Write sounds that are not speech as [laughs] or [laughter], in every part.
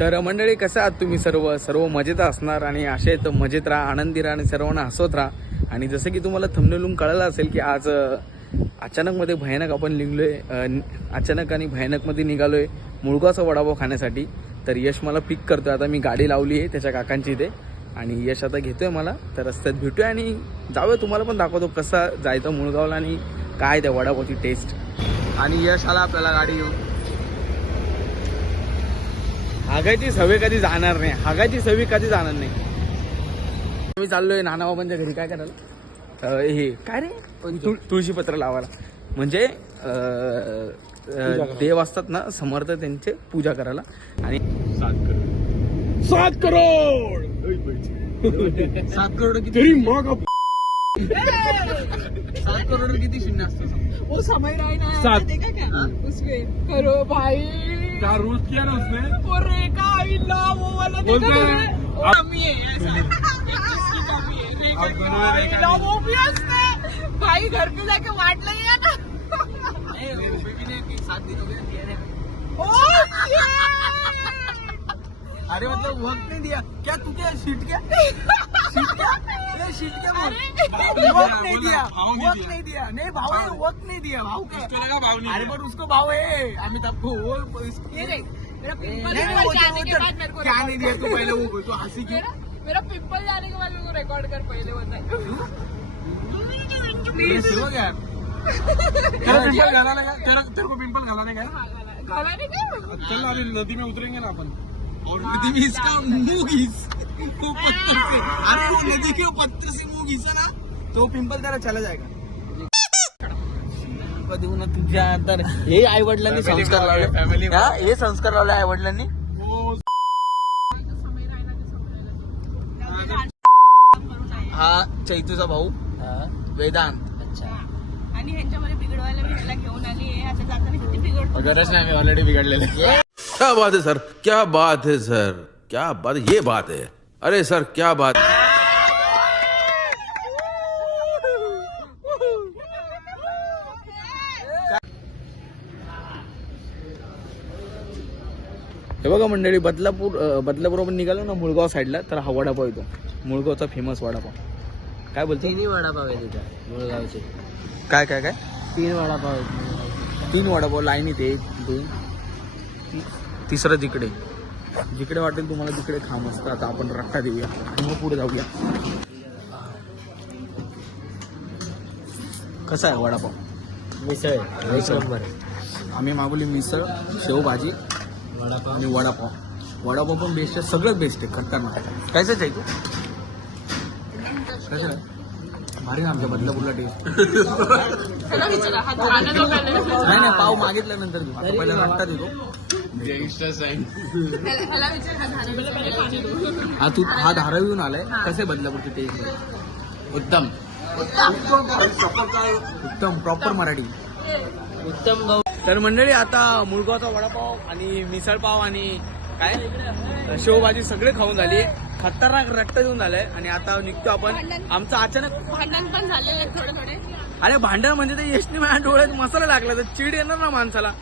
तर मंडळी कसं आहात तुम्ही सर्व? सर्व मजेत असणार आणि असेच मजेत राहा आनंदी राहा आणि सर्वांना हसवत राहा. आणि जसं की तुम्हाला थंबनेलून कळलं असेल की आज अचानकमध्ये भयानक आपण निघलोय आहे अचानक आणि भयानकमध्ये निघालोय मुळगाचा वडापाव खाण्यासाठी. तर यश मला पिक करतोय. आता मी गाडी लावली आहे त्याच्या काकांची इथे. आणि यश आता घेतोय मला. तर रस्त्यात भेटूया आणि जाऊया. तुम्हाला पण दाखवतो कसा जायचं मुळगावला आणि काय त्या वडापावची टेस्ट आणि यश आला आपल्याला गाडी येऊन हागायची सवय कधी जाणार नाही. हागायची सवय कधी जाणार नाही. मी चाललोय नानाबाबांच्या घरी. काय करायला? हे. काय रे? तुळ तुळशी पत्र लावायला. म्हणजे देव असतात ना समर्थ त्यांचे पूजा करायला. आणि सात करोड. सात करोड! किती? तेरी माँ का सात करोड किती शून्य असतं वो समय रहा ना सात। देखा क्या उसमें करो भाई. क्या रोज किया ना उसने। वो रेखा आई ना वो वाला देखा हैं, आप- कमी है ऐसा। कमी है रेखा आई ना वो भी उसने। भाई घर पे जाके बांट लेंगे ना। अरे मतलब वक्त नहीं दिया। क्या तू क्या शीट क्या? शीट क्या? नहीं शीट क्या बोल? वक्त नहीं दिया नहीं वक्त दिया। नहीं दिया। नहीं भाव है वक्त नहीं दिया भाव का उसको लगा भाव नहीं अरे। पर उसको भाव है अमिताभ को वो ये देख मेरा पिंपल नहीं, नहीं, वो जाने चल- के वो बाद चल। मेरे को क्या नहीं दिया। तू पहले वो तो हँसी क्यों? मेरा पिंपल जाने के बाद मेरे को रिकॉर्ड कर पहले बता प्लीज़ हो गया। [laughs] तेरा पिंपल घालाने का तेरा तेरे को पिंपल घालाने का है? खाना नहीं क्या चल अभी नदी में उतरेंगे ना अपन। और नदी में इसका मुंह घिस वो पत्थर से अरे वो नदी के पत्थर से मुंह घिसा ना? तो पिंपल तेरा चला जाएगा. [laughs] कधी ना तुझ्या तर हे आई वडिलांनी संस्कार लावले. हा, हे संस्कार लावले आई वडिलांनी वो हा चैतूचा भाऊ. वेदांत. आणि ह्यांच्यामध्ये बिघडवायला घेऊन आली आहे. आता जाताना किती बिघडतो. गरज नाही आम्ही ऑलरेडी बिघडलेले. क्या बात है सर? क्या बात है सर? क्या बात ये बात है। अरे सर क्या बात हे? बघा मंडळी बदलापूर बदलापूर आपण निघालो ना मुळगाव साईडला तर हा वडापाव येतो. मुळगावचा फेमस वडापाव. काय बोलतो? तिन्ही वडापाव आहे तिथं मुळगावचे. काय काय काय? तीन वडापाव आहेत तीन वडापाव लाईन इथे एक दोन. तिसरं तिकडे जिकडे वाटेल तुम्हाला तिकडे खा मस्त आता आपण रट्टा देऊया आणि मग पुढे जाऊया. कसा आहे वडापाव? मिसळ. आहे. एक नंबर आम्ही मागवली मिसळ शेवभाजी वडापाव. आणि वडापाव. वडापाव पण बेस्ट आहे. सगळं बेस्ट आहे. खतरनाक कायच आहे तू? कसं आहे भारी ना आमच्या बदलापूरला टेस्ट नाही नाही पाव मागितल्यानंतर घेऊ आता पहिला रट्टा देतो. हा हा तू हा धारावीहून आलाय. कसे बदलापूरचे टेस्ट उत्तम. उत्तम प्रॉपर मराठी. उत्तम तर मंडळी आता मुळगावचा वडापाव आणि मिसळ पाव आणि काय? शेवभाजी सगळे खाऊन झाली. खतरनाक रट्ट देऊन झालंय. आणि आता निघतो आपण. आमचं अचानक भांडण पण झालेले थोडे थोडे. अरे भांडण म्हणजे ते यशनी माझ्या डोळ्यात मसाला लागला. तर चिड येणार ना माणसाला.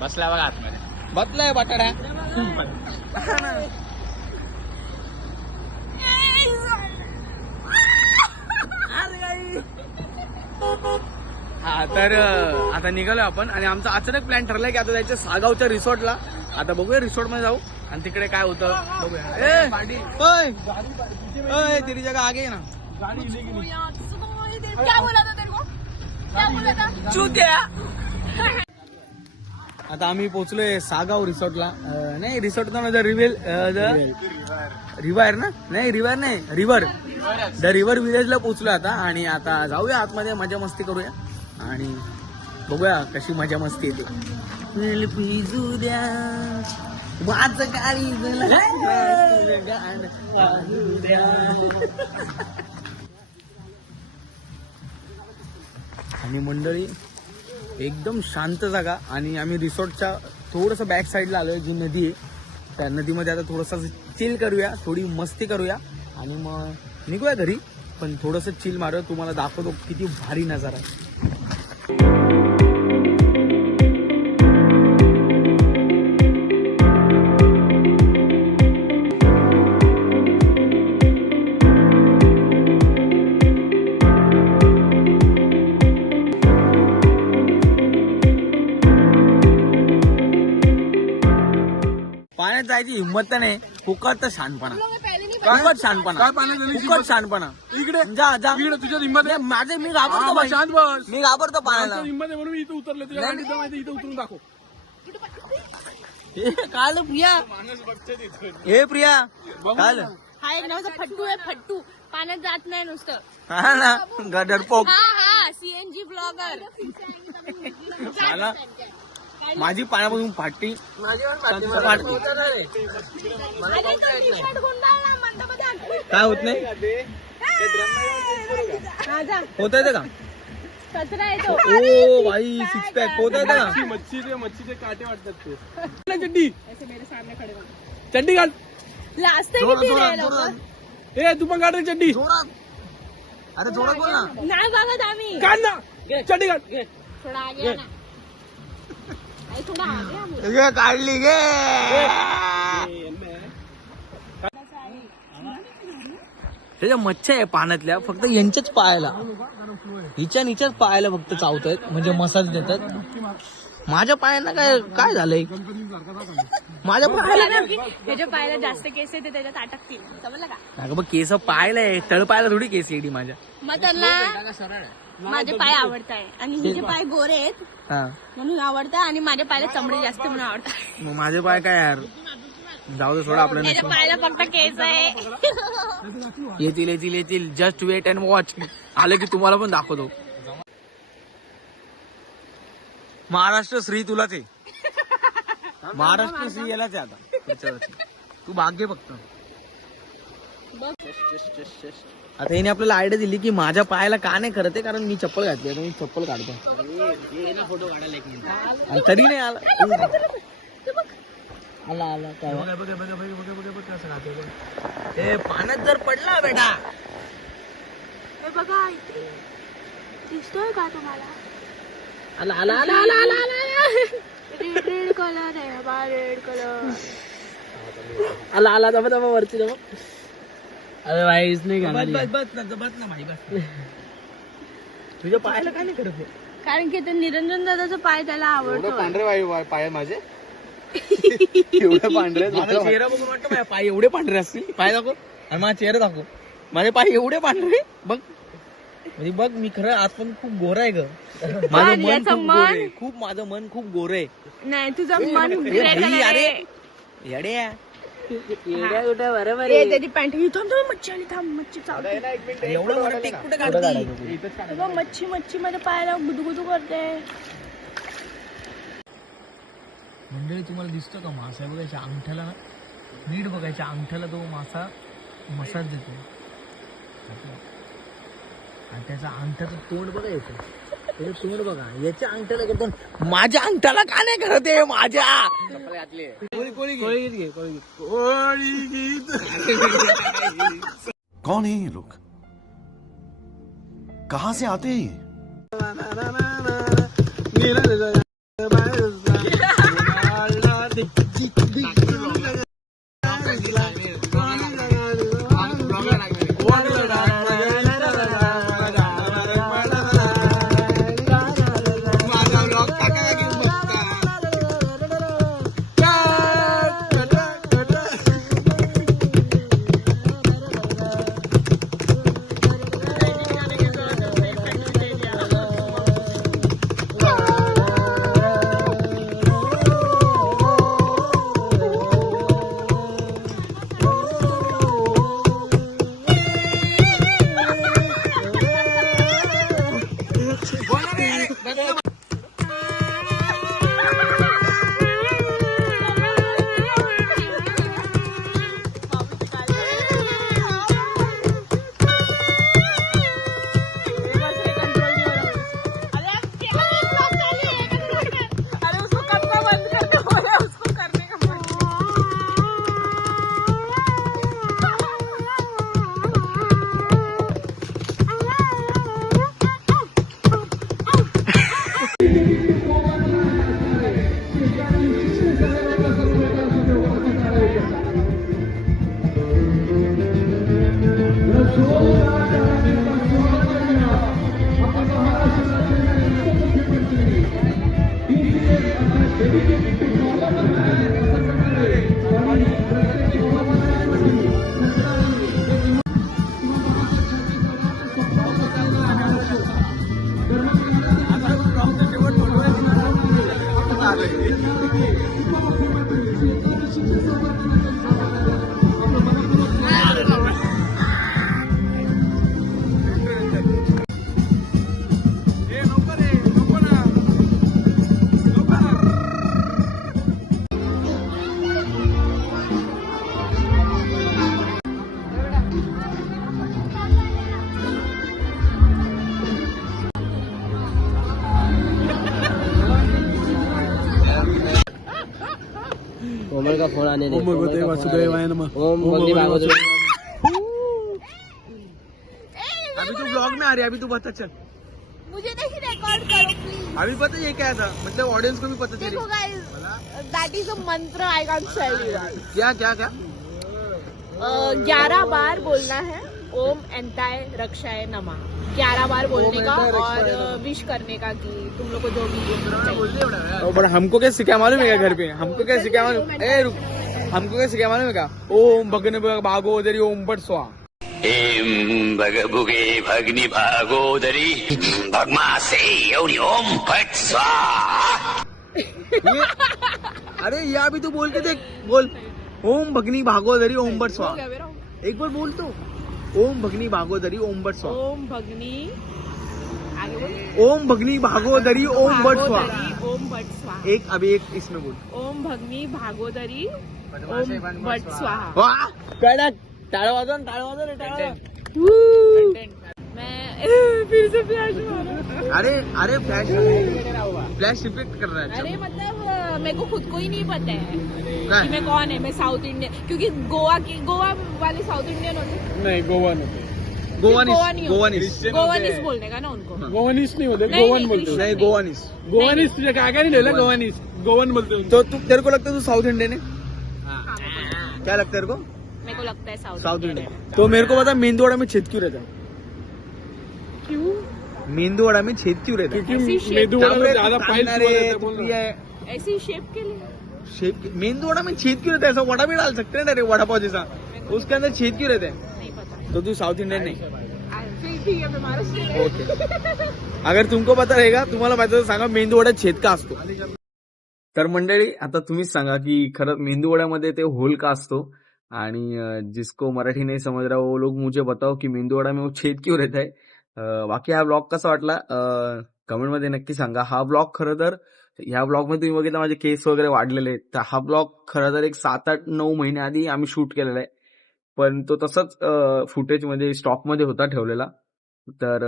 बसला बघा आतमध्ये. बदलाय बटाड्या हा. हा तर आता निघालो आपण. आणि आमचा अचानक प्लॅन ठरलाय की आता जायचं सागावच्या रिसॉर्टला आता बघूया रिसॉर्टमध्ये जाऊ. आणि तिकडे काय होतं? ए, तेरी जगह आगे ना. क्या बोला था तेरे को? क्या बोला था? चुत्या आता आम्ही पोहोचलोय सागाव रिसॉर्टला. नाही रिसॉर्ट ना रिवेल रिव्हायर ना? नाही रिव्हायर नाही रिव्हर द रिव्हर विलेजला पोहोचलो आता आणि आता जाऊया आतमध्ये मजा मस्ती करूया. आणि बघूया कशी मजा मस्ती येते. माझं गाडी आणि मंडळी एकदम शांत जागा आणि आम्ही रिसॉर्टच्या थोडंसं बॅक साईडला आलोय जी नदी आहे. त्या नदीमध्ये आता थोडंसं चिल करूया थोडी मस्ती करूया आणि मग निघूया घरी. पण थोडंसं चिल मारूया. तुम्हाला दाखवतो किती भारी नजारा आहे. पाण्यात जायची हिंमत तर नाही. फुकट तर शानपणा. फुकट शानपणा. काय पाण्यात झाली फुकट शानपणा. इकडे. जा जा. इकडे तुझ्या हिंमत आहे. माझे मी हा, घाबरतो बाई. शांत बस. मी घाबरतो पाण्याला. हिंमत आहे म्हणून मी इथं उतरले तुझ्या नाही, गाडीत इथं उतरून दाखव. हे, काल प्रिया. हे प्रिया. काल. हा एक नावाचा फट्टू आहे फट्टू. पाण्यात जात नाही नुसतं. हा ना गडरपोक हा हा सीएनजी ब्लॉगर मला माझी पाण्यापासून फाटती फाटती काय होत नाही? होत येतं का? कचरा येतो. ओ भाई सिक्स पॅक होत येतं का? मच्छी मच्छीचे काटे वाटतात ते. नाही, चड्डी. चड्डी घाल. लास्ट. ए तू पण काढ रे चड्डी. अरे जोरात बोल ना. नाही बघत आम्ही. काढ ना. चड्डी काढ थोडा घे, काढली गे. त्याच्या मच्छ्या आहे पाण्यातल्या फक्त यांच्याच पायाला. हिच्या निच्याच पायाला फक्त चावत आहेत म्हणजे मसाज देतात. माझ्या पायांना काय काय झालंय? माझ्या पायाला पायाला जास्त केस आहे ते त्याच्यात अटकतील. समजलं का? बघ केस पायला आहे तळ पायाला थोडी केस येडी माझ्या. मग त्यांना माझे पाय आवडताय. आणि हिचे पाय गोरे आहेत हा. म्हणून आवडतात आणि माझ्या पायाला चमडे जास्त म्हणून आवडतात मग माझे पाय काय यार? जाऊ दे थोडं आपल्याला त्याच्या पायाला फक्त केस आहे. येतील येतील येतील. जस्ट वेट अँड वॉच आलं की तुम्हाला पण दाखवतो. महाराष्ट्र श्री तुलाच आहे. महाराष्ट्र श्री यालाच आहे आता. [laughs] तू भाग्य फक्त. आता हिने आपल्याला आयडिया दिली की माझ्या पायाला का नाही करत कारण मी चप्पल घातली आता मी चप्पल काढतो. आणि तरी नाही आला. आला आला काय? बघा बघा बघा बघा बघा बघा बघा कसं खातोय बघ. ए पाण्यात जर पडला बेटा. हे बघा इथे. दिसतोय का तुम्हाला? आला आला आला आला आला रेड रेड कलर आहे बा रेड कलर आला आला दबा दबा वरती दबा. अरे भाई इसने गाना बस बस बस ना बस ना भाई बस. तुझ्या पायाला काय नाही करत हे? कारण की ते निरंजन दादाचा पाय त्याला आवडतो पांढरे पाय माझे? [laughs] एवढे पांढरे माझा चेहरा बघून वाटतं माझे पाय एवढे पांढरे असतील. पाय दाखव. आणि माझा चेहरा दाखव. माझे पाय एवढे पांढरे. बघ. म्हणजे बघ मी खरं आज पण खूप गोरा आहे ग. माझं मन खूप मन- गोर आहे. खूप माझं मन खूप गोर आहे. नाही तुझं मन ए, ग्रे भाई, कलर अरे आहे येड्या बरोबर ए, त्याची पॅन्ट ही थांब थांब मच्छी आली थांब मच्छी चावते. एवढं मोठं टेक कुठे काढती अगं, मच्छी मच्छी माझ्या पायाला गुदगुदू करते. मंडळी तुम्हाला दिसतो का मासा? बघायच्या अंगठ्याला ना नीट बघायच्या अंगठ्याला तो मासा मसाज देतो. आणि त्याचा अंगठ्याचं तोंड बघा येतो तोंड बघा याच्या अंगठ्याला करतो माझ्या अंगठ्याला का नाही करत आहे माझ्या? कोळी कोळी घे. [laughs] कौन है ये लोग? कहां से आते हैं नहीं ओम भगवते वासुदेवाय नमः ओम भगवती भागवत अभी तू ब्लॉग में आ रही है अभी तू बता चल। मुझे नहीं रिकॉर्ड करो प्लीज़ अभी पता ये क्या था? मतलब ऑडियंस को भी पता चले। देखो गाइस दैट इज़ अ मंत्र आई कैन टेल क्या क्या क्या? ग्यारह बार बोलना है ओम एंताय रक्षाय नमः। ग्यारह बार बोलने का और विश करने का कि तुम लोग को जो भी बट हमको क्या सिखाया मालूम है घर पे? हमको क्या सिखाया मालूम? ए रुक। हमको क्या सिखाया मालूम है क्या? ओम भगने भागो दरी ओम बट स्वा। एम भगभुगे भग्नि भागोदरी भगमासे एवढी ओम फट स्वाहा अरे या भी तू बोल के देख बोल। ओम भगनी भागोदरी ओम बट स्वा। एक बार बोल तो। ओम भगनी भागोदरी ओम बट स्वा ओम भगनी ओम भगनी भागोदरी ओम बट स्वा ओम भट स्वाहा। एक अभी एक इसमें बोल। ओम भगनी भागोदरी ओम भट स्वाहा। कडक वाजव टाळ मैं फिर से फ्लैश अरे अरे फ्लैश फ्लैश इफ़ेक्ट कर रहा है अरे मतलब मेरे को खुद को ही नहीं पता है कि मैं कौन है मैं साउथ इंडियन क्योंकि गोवा की गोवा वाले साउथ इंडियन होते नाही गोवन होते। गोवानीस. गोवानीस। गोवानीस बोलने का ना उनको। गोवनीस नाही होते गोवन बोलतो नहीं गोवानीस। गोवनीस तुझ्या काय काय लिहिलं गोवनीस। गोवन बोलतो तो तू तेरे को लगता है तू साउथ इंडियन है? क्या लगता है तेरे को? मेरे को लगता है साउथ साउथ इंडियन तो मेरे को पता मेंदुवाड़ा में छेद क्यों रहता है? क्यों? मेंदुवाड़ा में छेद क्यों रहता है? क्योंकि ऐसी मेदू तांबड़े- वडा ज़्यादा पाइल्स तांबड़े, रहते हैं, रहा है ऐसी शेप के लिए? शेप के- मेंदुवाड़ा में छेद क्यों रहता है? ऐसा वड़ा भी डाल सकते हैं ना रे वड़ा पाव जैसा उसके अंदर छेद क्यों रहता है? नहीं पता। तो तू साउथ इंडियन नहीं। ओके अगर तुमको पता रहेगा तुम्हाला माहिती सांगा मेंदूवड्यात छेद का असतो. तर मंडळी आता तुम्हीच सांगा की खरं मेंदूवड्यामध्ये ते होल का असतो? आणि जिसको मराठी नाही समझ रहा वो लोग मुझे बताओ की मेंदूवडा में वो छेद क्यों रहता है? बाकी हा ब्लॉग कसा वाटला? कमेंटमध्ये नक्की सांगा. हा ब्लॉग खरं तर ह्या ब्लॉगमध्ये तुम्ही बघितलं माझे केस वगैरे वाढलेले आहेत. तर हा ब्लॉग खरं तर एक सात आठ नऊ महिने आधी आम्ही शूट केलेला आहे. पण तो तसंच फुटेजमध्ये स्टॉकमध्ये होता ठेवलेला. तर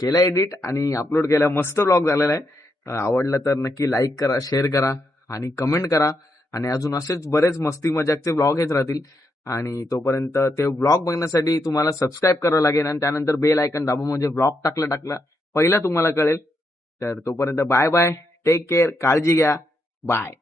केला एडिट आणि अपलोड केला. मस्त ब्लॉग झालेला आहे. आवडलं आवडला तर नक्की लाईक करा शेअर करा आणि कमेंट करा. आणि अजून असेच बरेच मस्ती मजाकचे ब्लॉग येत राहतील. आणि तोपर्यंत ते ब्लॉग बघण्यासाठी तुम्हाला सबस्क्राईब करावं लागेल आणि त्यानंतर बेल आयकन दाबा म्हणजे ब्लॉग टाकला टाकला पहिला तुम्हाला कळेल. तर तोपर्यंत बाय बाय टेक केअर काळजी घ्या. बाय